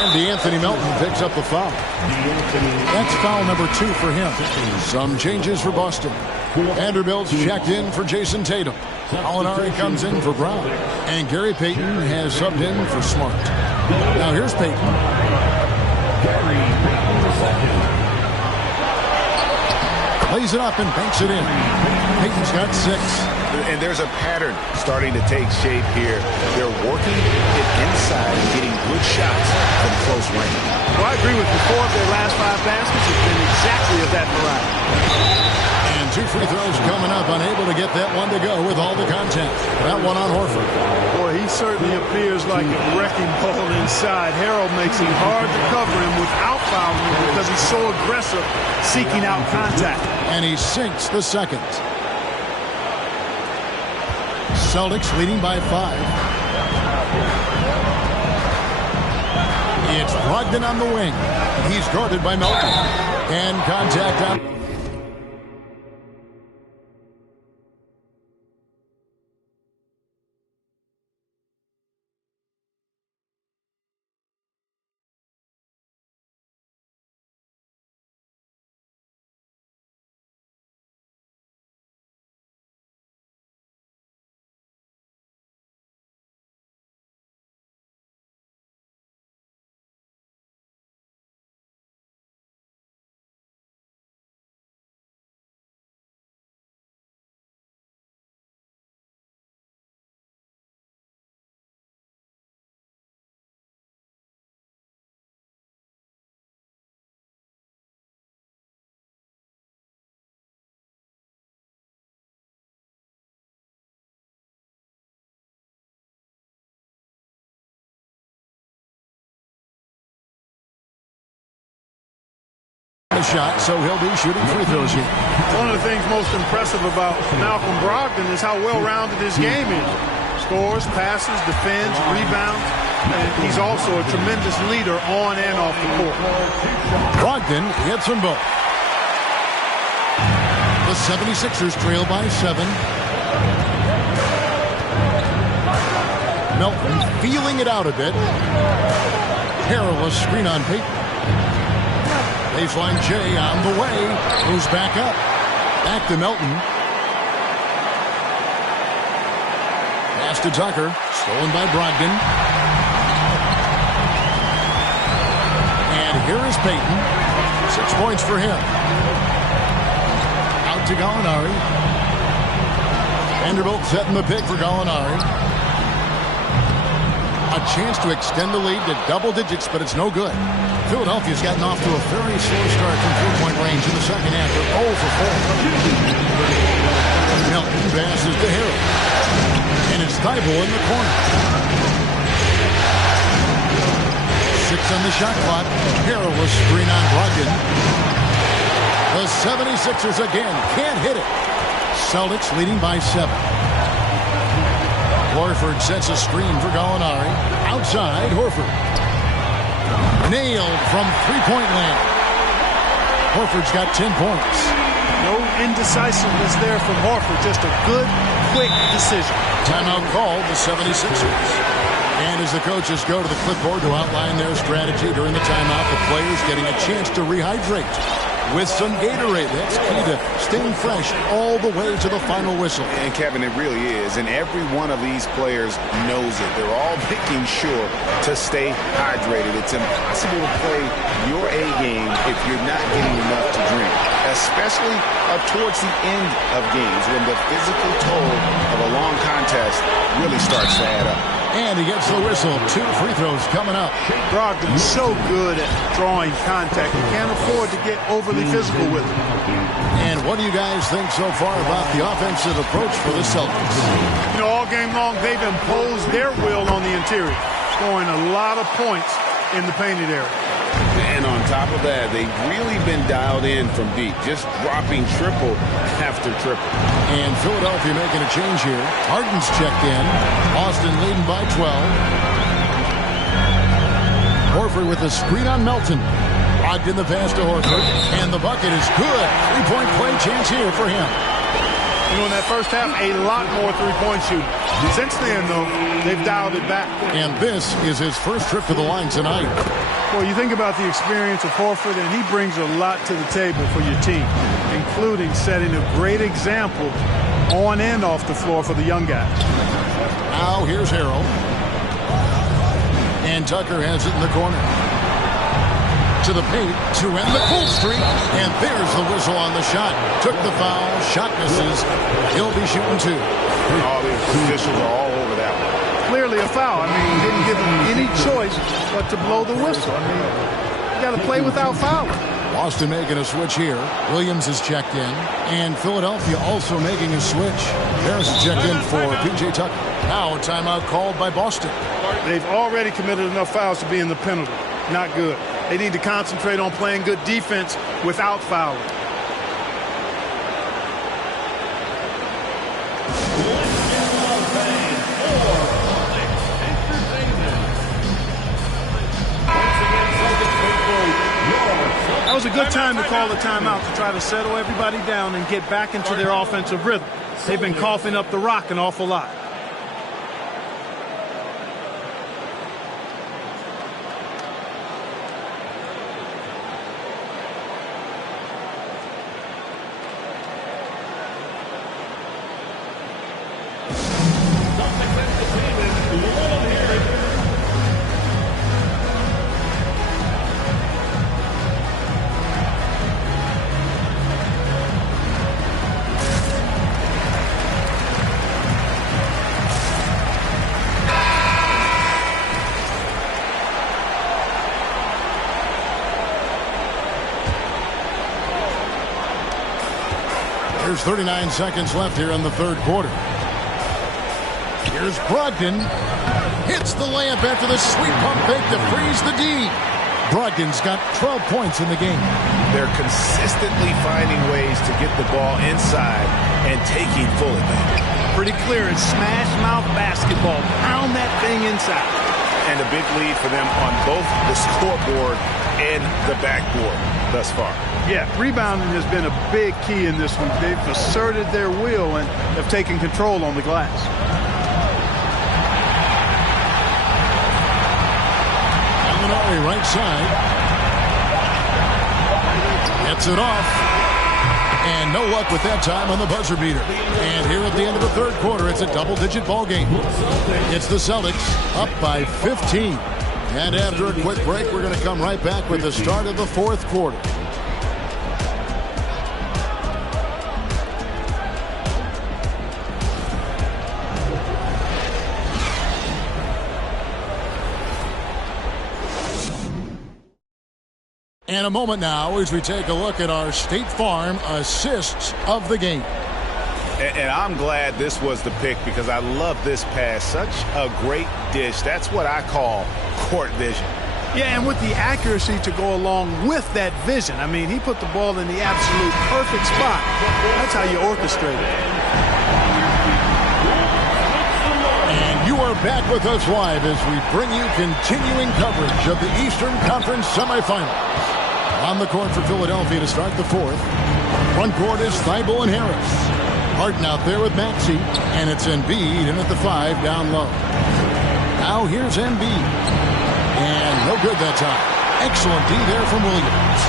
And DeAnthony Melton picks up the foul. That's foul number 2 for him. Some changes for Boston. Vanderbilt's checked in for Jason Tatum. Gallinari comes in for Brown. And Gary Payton has subbed in for Smart. Now here's Payton. Plays it up and banks it in. Payton's got 6. And there's a pattern starting to take shape here. They're working it inside and getting good shots from close range. Well, I agree with you. 4 of their last 5 baskets have been exactly of that variety. And 2 free throws coming up, unable to get that one to go with all the contact. That one on Horford. Boy, he certainly appears like a wrecking ball inside. Harold makes it hard to cover him without fouling him because he's so aggressive seeking out contact. And he sinks the second. Celtics leading by 5. It's Brogdon on the wing. He's guarded by Melton. And contact on... shot, so he'll be shooting free throws here. One of the things most impressive about Malcolm Brogdon is how well-rounded his game is. Scores, passes, defends, rebounds, and he's also a tremendous leader on and off the court. Brogdon hits them both. The 76ers trail by 7. Melton feeling it out a bit. Perilous screen on Payton. Baseline Jay on the way. Moves back up. Back to Melton. Pass to Tucker. Stolen by Brogdon. And here is Payton. 6 points for him. Out to Gallinari. Vanderbilt setting the pick for Gallinari. A chance to extend the lead to double digits, but it's no good. Philadelphia's gotten off to a very slow start from 3-point range in the second half. They're 0 for 4. Melton passes to Harold. And it's Thibault in the corner. 6 on the shot clock. Harold will screen on Brogdon. The 76ers again can't hit it. Celtics leading by 7. Horford sets a screen for Gallinari. Outside, Horford. Nailed from 3-point land. Horford's got 10 points. No indecisiveness there from Horford. Just a good, quick decision. Timeout called the 76ers. And as the coaches go to the clipboard to outline their strategy during the timeout, the players getting a chance to rehydrate with some Gatorade. That's key to staying fresh all the way to the final whistle. And Kevin, it really is. And every one of these players knows it. They're all making sure to stay hydrated. It's impossible to play your A game if you're not getting enough to drink, especially towards the end of games when the physical toll of a long contest really starts to add up. And he gets the whistle. 2 free throws coming up. Brogdon's so good at drawing contact. You can't afford to get overly physical with him. And what do you guys think so far about the offensive approach for the Celtics? You know, all game long, they've imposed their will on the interior, scoring a lot of points in the painted area. And on top of that, they've really been dialed in from deep, just dropping triple after triple. And Philadelphia making a change here. Harden's checked in. Boston leading by 12. Horford with a screen on Melton. Brogdon the pass to Horford. And the bucket is good. Three-point play chance here for him. You know, in that first half, a lot more three-point shooting. Since then, though, they've dialed it back. And this is his first trip to the line tonight. Well, you think about the experience of Horford, and he brings a lot to the table for your team, including setting a great example on and off the floor for the young guys. Now here's Harrell. And Tucker has it in the corner. To the paint to end the cold streak. And there's the whistle on the shot. Took the foul. Shot misses. He'll be shooting two. All the officials are all over that one. Clearly a foul. I mean, didn't give him any choice but to blow the whistle. I mean, you got to play without fouling. Boston making a switch here. Williams is checked in. And Philadelphia also making a switch. Harris is checked in for P.J. Tucker. Now a timeout called by Boston. They've already committed enough fouls to be in the penalty. Not good. They need to concentrate on playing good defense without fouling. That was a good time to call the timeout to try to settle everybody down and get back into their offensive rhythm. They've been coughing up the rock an awful lot. There's 39 seconds left here in the third quarter. Here's Brogdon. Hits the layup after the sweet pump fake to freeze the D. Brogdon's got 12 points in the game. They're consistently finding ways to get the ball inside and taking full advantage. Pretty clear. It's smash mouth basketball. Pound that thing inside. And a big lead for them on both the scoreboard and the backboard thus far. Yeah, rebounding has been a big key in this one. They've asserted their will and have taken control on the glass. Gallinari right side. Gets it off. And no luck with that time on the buzzer beater. And here at the end of the third quarter, it's a double-digit ball game. It's the Celtics up by 15. And after a quick break, we're going to come right back with the start of the fourth quarter. And a moment now as we take a look at our State Farm assists of the game. And I'm glad this was the pick because I love this pass. Such a great dish. That's what I call court vision. Yeah, and with the accuracy to go along with that vision. I mean, he put the ball in the absolute perfect spot. That's how you orchestrate it. And you are back with us live as we bring you continuing coverage of the Eastern Conference semifinals. On the court for Philadelphia to start the fourth. Front court is Thibault and Harris. Harden out there with Maxey. And it's Embiid in at the 5 down low. Now here's Embiid. And no good that time. Excellent D there from Williams.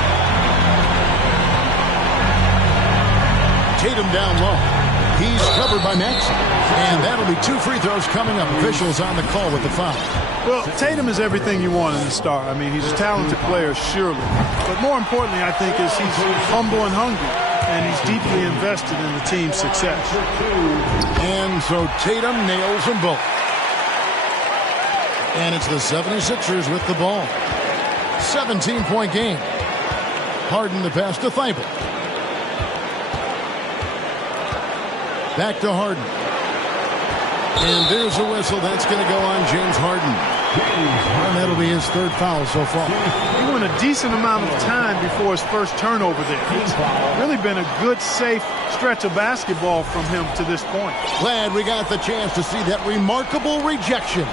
Tatum down low. He's covered by Maxey. And that'll be 2 free throws coming up. Officials on the call with the foul. Well, Tatum is everything you want in a star. I mean, he's a talented player, surely. But more importantly, I think, is he's humble and hungry. And he's deeply invested in the team's success. And so Tatum nails them both. And it's the 76ers with the ball. 17-point game. Harden the pass to Thibault. Back to Harden. And there's a whistle. That's going to go on James Harden. And that'll be his third foul so far. He went a decent amount of time before his first turnover there. It's really been a good, safe stretch of basketball from him to this point. Glad we got the chance to see that remarkable rejection.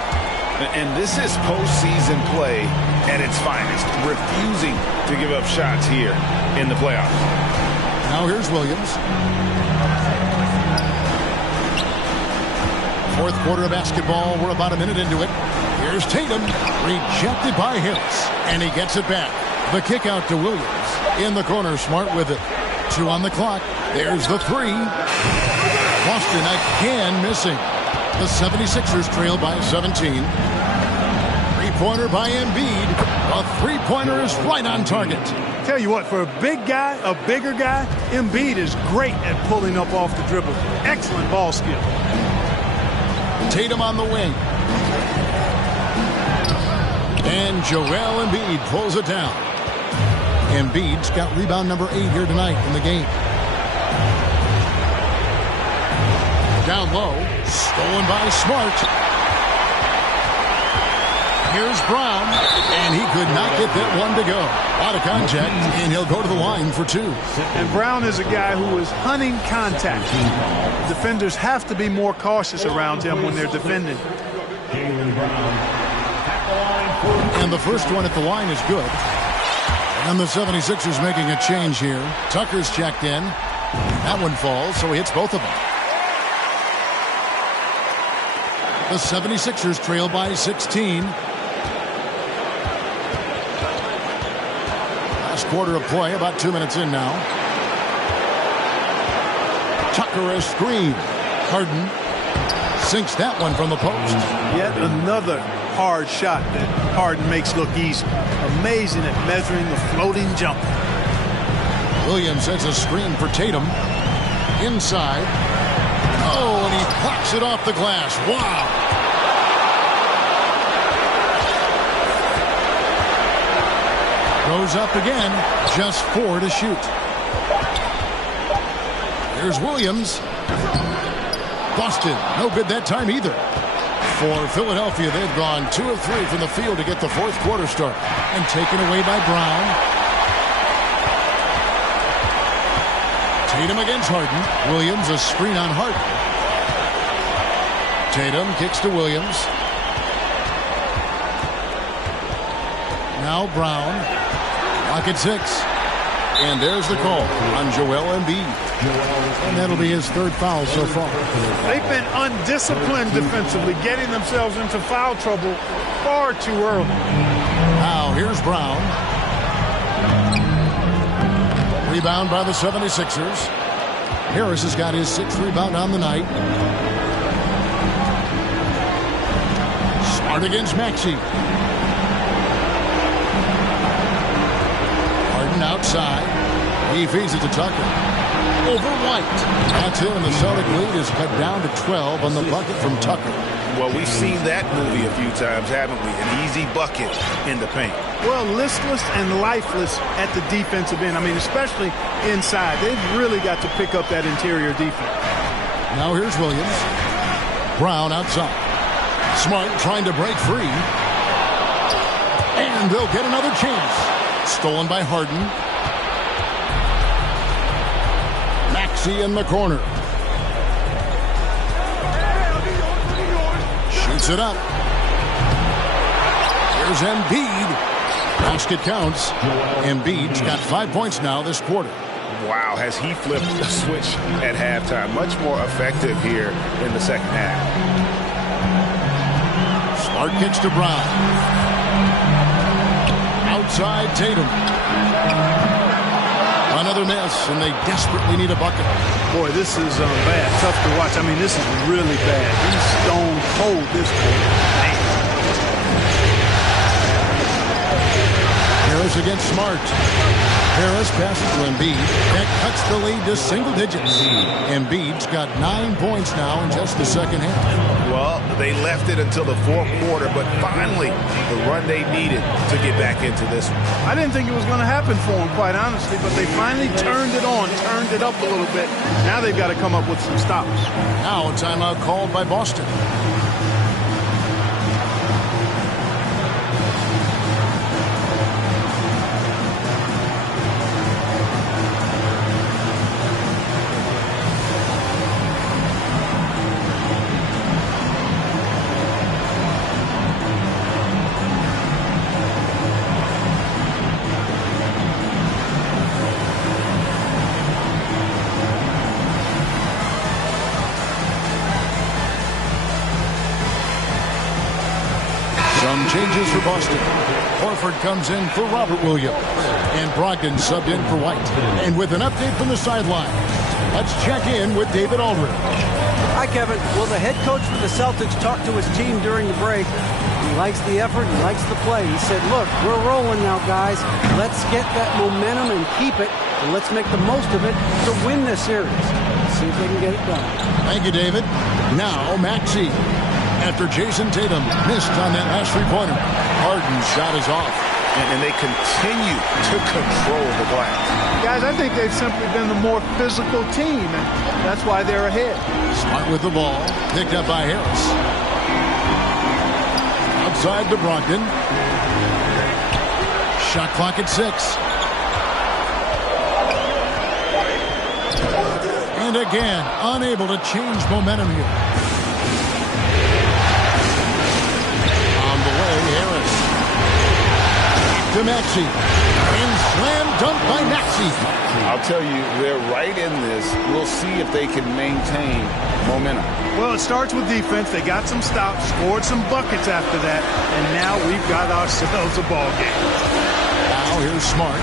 And this is postseason play at its finest, refusing to give up shots here in the playoffs. Now here's Williams. Fourth quarter of basketball. We're about a minute into it. Here's Tatum, rejected by Harris, and he gets it back. The kick out to Williams. In the corner, Smart with it. 2 on the clock. There's the 3. Boston again missing. The 76ers trail by 17. Three-pointer by Embiid. A three-pointer is right on target. Tell you what, for a big guy, a bigger guy, Embiid is great at pulling up off the dribble. Excellent ball skill. Tatum on the wing. And Joel Embiid pulls it down. Embiid's got rebound number 8 here tonight in the game. Down low, stolen by Smart. Here's Brown, and he could not get that one to go. Out of contact, and he'll go to the line for 2. And Brown is a guy who is hunting contact. Defenders have to be more cautious around him when they're defending. And the first one at the line is good. And the 76ers making a change here. Tucker's checked in. That one falls, so he hits both of them. The 76ers trail by 16. Last quarter of play, about 2 minutes in now. Tucker a screen. Harden sinks that one from the post. Yet another hard shot that Harden makes look easy. Amazing at measuring the floating jump. Williams sets a screen for Tatum. Inside. Oh, and he plucks it off the glass. Wow. Goes up again. Just 4 to shoot. Here's Williams. Boston. No good that time either. For Philadelphia, they've gone 2 of 3 from the field to get the fourth quarter start. And taken away by Brown. Tatum against Harden. Williams a screen on Harden. Tatum kicks to Williams. Now Brown. Lock at 6. And there's the call on Joel Embiid. And that'll be his third foul so far. They've been undisciplined defensively, getting themselves into foul trouble far too early. Now here's Brown. Rebound by the 76ers. Harris has got his 6th rebound on the night. Smart against Maxey. Harden outside. He feeds it to Tucker. Over White. That's it, and the Celtic lead is cut down to 12 on the bucket from Tucker. Well, we've seen that movie a few times, haven't we? An easy bucket in the paint. Well, listless and lifeless at the defensive end. I mean, especially inside. They've really got to pick up that interior defense. Now here's Williams. Brown outside. Smart trying to break free. And they'll get another chance. Stolen by Harden. Maxey in the corner. Shoots it up. Here's Embiid. Basket counts. Embiid's got 5 points now this quarter. Wow, has he flipped the switch at halftime. Much more effective here in the second half. Smart kicks to Brown. Outside Tatum. Another miss, and they desperately need a bucket. Boy, this is bad. Tough to watch. I mean, this is really bad. He's stone cold this quarter. Harris against Smart. Harris passes to Embiid. That cuts the lead to single digits. Embiid's got 9 points now in just the second half. Well, they left it until the fourth quarter, but finally the run they needed to get back into this one. I didn't think it was going to happen for them, quite honestly, but they finally turned it on, turned it up a little bit. Now they've got to come up with some stops. Now a timeout called by Boston. changes for Boston. Horford comes in for Robert Williams. And Brogdon subbed in for White. And with an update from the sideline, let's check in with David Aldridge. Hi, Kevin. Well, the head coach for the Celtics talked to his team during the break. He likes the effort. He likes the play. He said, look, we're rolling now, guys. Let's get that momentum and keep it. And let's make the most of it to win this series. See if they can get it done. Thank you, David. Now, Maxey. After Jason Tatum missed on that last three-pointer, Harden's shot is off. And they continue to control the glass. Guys, I think they've simply been the more physical team, and that's why they're ahead. Smart with the ball. Picked up by Harris. Outside to Brogdon. Shot clock at 6. And again, unable to change momentum here. On the way, Harris. To Maxey. And slam dunk by Maxey. I'll tell you, they're right in this. We'll see if they can maintain momentum. Well, it starts with defense. They got some stops, scored some buckets after that, and now we've got ourselves a ball game. Now here's Smart.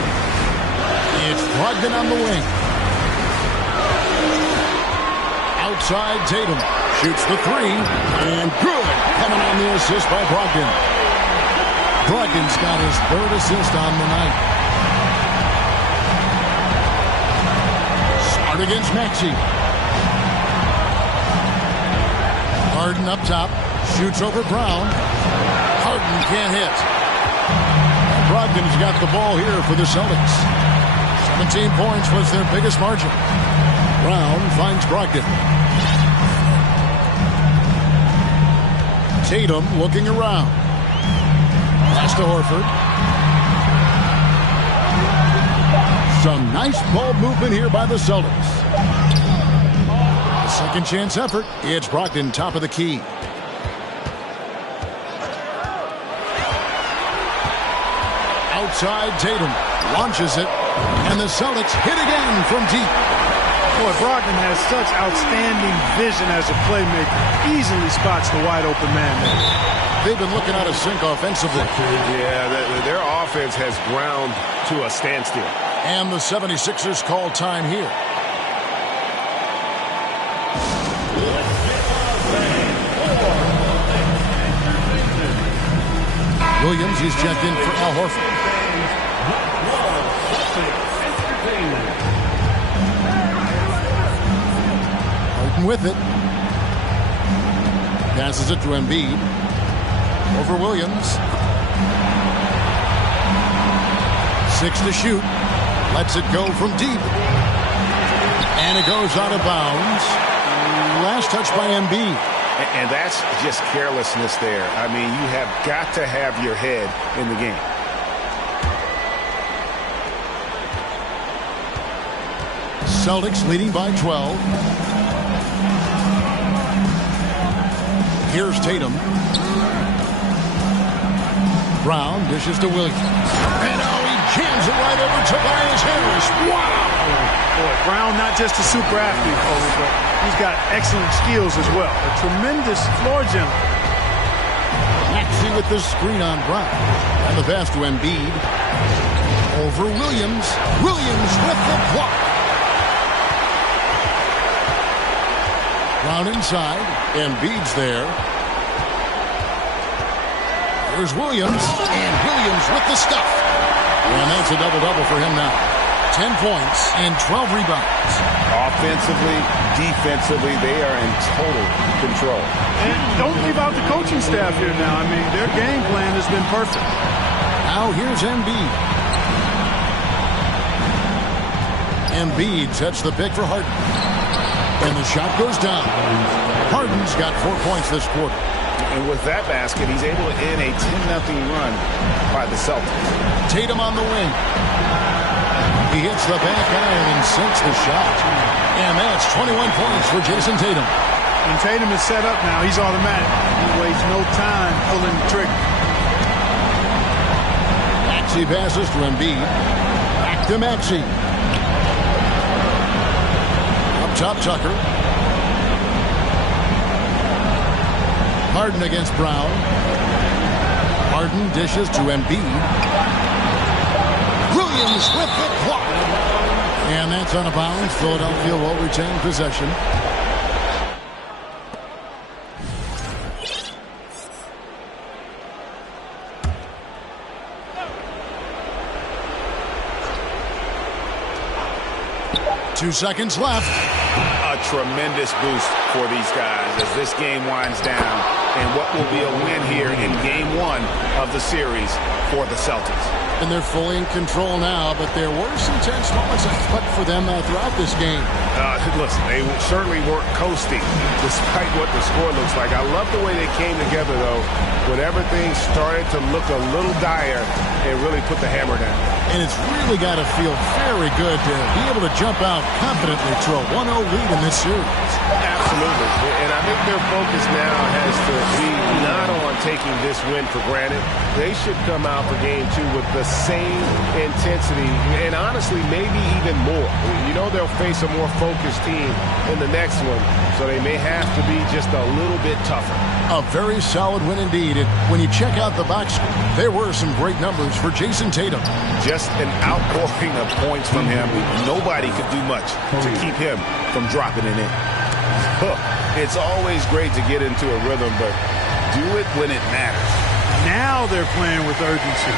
It's Brogdon on the wing. Outside Tatum. Shoots the three. And good. Coming on the assist by Brogdon. Brogdon's got his third assist on the night. Smart against Maxey. Harden up top. Shoots over Brown. Harden can't hit. Brogdon's got the ball here for the Celtics. 17 points was their biggest margin. Brown finds Brogdon. Tatum looking around. Pass to Horford. Some nice ball movement here by the Celtics. A second chance effort. It's Brogdon, top of the key. Outside Tatum. Launches it. And the Celtics hit again from deep. Boy, Brogdon has such outstanding vision as a playmaker. Easily spots the wide open man there. They've been looking out of sync offensively. Yeah, their offense has ground to a standstill. And the 76ers call time here. Williams, he's checked in for Al Horford. Harden with it. Passes it to Embiid. Over Williams. 6 to shoot. Lets it go from deep. And it goes out of bounds. Last touch by Embiid. And that's just carelessness there. I mean, you have got to have your head in the game. Celtics leading by 12. Here's Tatum. Brown dishes to Williams. And he jams it right over Tobias Harris. Wow! Boy, Brown not just a super athlete, but he's got excellent skills as well. A tremendous floor general. Maxey with the screen on Brown. And the pass to Embiid. Over Williams. Williams with the block. Brown inside. Embiid's there. Here's Williams, and Williams with the stuff. And that's a double-double for him now. 10 points and 12 rebounds. Offensively, defensively, they are in total control. And don't leave out the coaching staff here now. I mean, their game plan has been perfect. Now here's Embiid. Embiid sets the pick for Harden. And the shot goes down. Harden's got 4 points this quarter. And with that basket, he's able to end a 10-0 run by the Celtics. Tatum on the wing. He hits the back iron and sinks the shot. And that's 21 points for Jason Tatum. When Tatum is set up now, he's automatic. He wastes no time pulling the trigger. Maxey passes to Embiid. Back to Maxey. Up top, Tucker. Harden against Brown. Harden dishes to Embiid. Williams with the block. And that's out of bounds. Philadelphia will retain possession. Two seconds left. A tremendous boost for these guys as this game winds down, and what will be a win here in game one of the series for the Celtics. And they're fully in control now, but there were some tense moments put for them throughout this game. Listen, they certainly weren't coasting despite what the score looks like. I love the way they came together, though, when everything started to look a little dire and really put the hammer down. And it's really got to feel very good to be able to jump out confidently to a 1-0 lead in this series. Absolutely. And I think their focus now has to be not on taking this win for granted. They should come out for game two with the same intensity and honestly maybe even more. You know they'll face a more focused team in the next one, so they may have to be just a little bit tougher. A very solid win indeed. And when you check out the box score, there were some great numbers for Jason Tatum. Just an outpouring of points from him. Nobody could do much to keep him from dropping it in. It's always great to get into a rhythm, but do it when it matters. Now they're playing with urgency.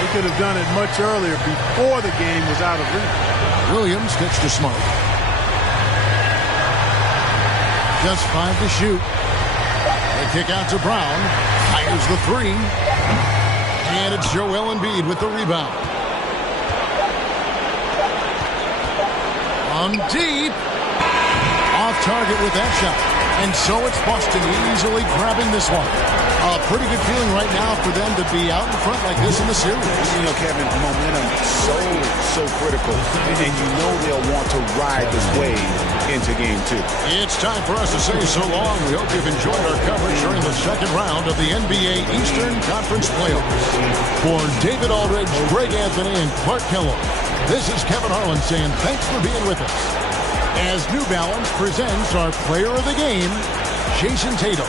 They could have done it much earlier before the game was out of reach. Williams gets to Smart. Just 5 to shoot. They kick out to Brown. Fires the three. And it's Joel Embiid with the rebound. On deep. Off target with that shot. And so it's Boston easily grabbing this one. A pretty good feeling right now for them to be out in front like this in the series. You know, Kevin, momentum so critical. And you know they'll want to ride this wave into game two. It's time for us to say so long. We hope you've enjoyed our coverage during the second round of the NBA Eastern Conference Playoffs. For David Aldridge, Greg Anthony, and Clark Kellogg, this is Kevin Harlan saying thanks for being with us. As New Balance presents our player of the game, Jason Tatum.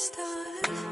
started.